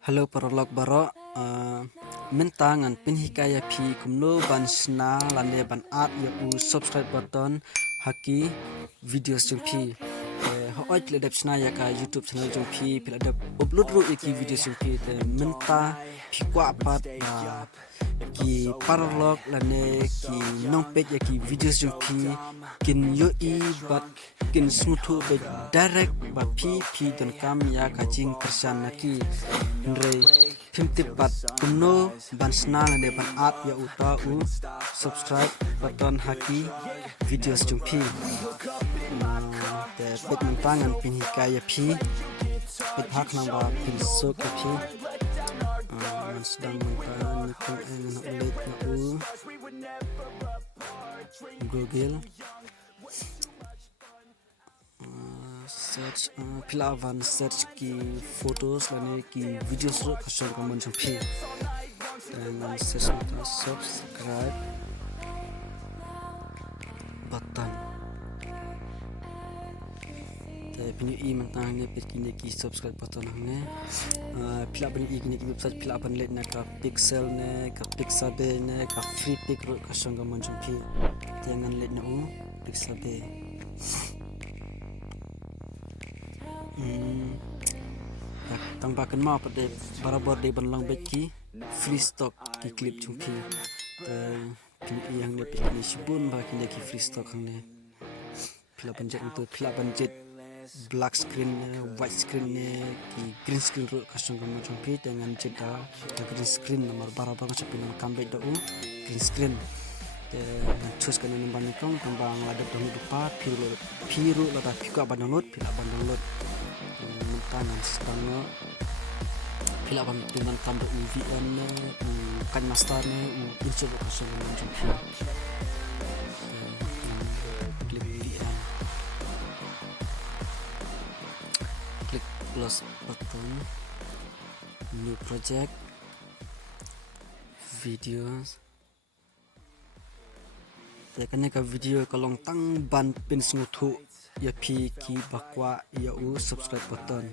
Halo paralog baro minta ngan pinhikaya pi kumno ban shna lande ban at ya u subscribe button haki videos jong pi hooj le dap shna ya ka YouTube channel jong pi pil adap upload ro ki videos jong pi te minta pi kwa pat na ki paralog lane ki nongpet ya ki videos jong pi kin yo I bat kin smutu be direct ba pi don kam ya ka jing kersan naki Nre pimtip bat kumno ban shna lane ban at ya uta u subscribe button haki videos jong pi te pet mentangan pinhikaya pi pet hak nang ba pin sok pi man sedang mentan nikung engan ulit na u Google search pilavan search ki photos lane ki videos ro kasong ka mon pi dan search ta subscribe button te pini I mentang ne pet kini ki subscribe button hangne pilaban I kini ki website pilaban let na ka pixel ne ka pixabe ne ka free pic ro kasong ka mon pi jangan let na u pixabe tambahkan ma pada barabar de banlang beki free stock ki clip jumpi te kini yang ne pikni sibun ba kini ki free stock hangne pila banjet untuk pila banjet black screen white screen ne ki green screen ro kasong kamu jumpi dengan jeda green screen nomor barabar macam pin comeback do green screen te choose kan ni ban kong tambang ladap dong dupa piru lada pika ban download pila ban download tangan stangno pila ban dengan tambah VN ne kan master ne install kasong macam klik VN klik plus button new project videos tekan ka video kalong tang ban pin smutu ya pi ki bakwa ya u subscribe button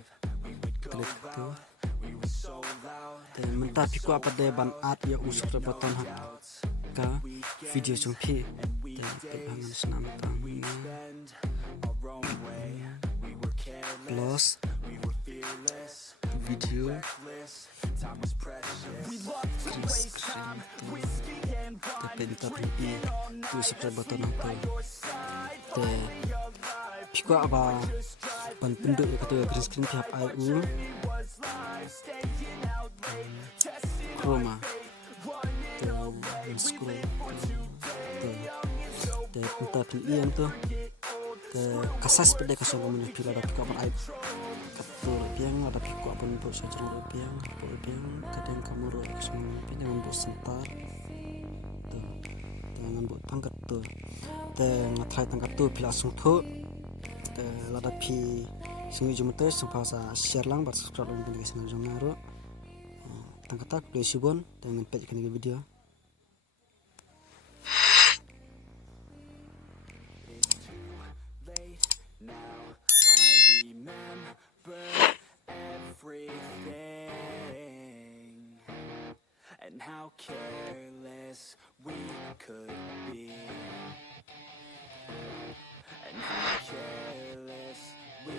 klik tu dan mentah pi kwa pada ban at ya u subscribe button ka video jong pi dan pegangan senam tang plus video bynta tu subscribe button te piko aba ban penduk ya kata green screen pihak IU prom te scroll te punta pilihan tu te kasas pada kasong kamu pila ada piko ban IU katul piang ada piko ban untuk saja piang kadang kamu ro kasong pinang untuk sentar dengan buat tangkat tu dan ngatrai tangkat tu pila sung tu lada pi sung jumter sampai sa share lang bat subscribe lang beli senang jong ngaru tangkat tak play sibon dengan page kan video and how careless we could be, and how careless we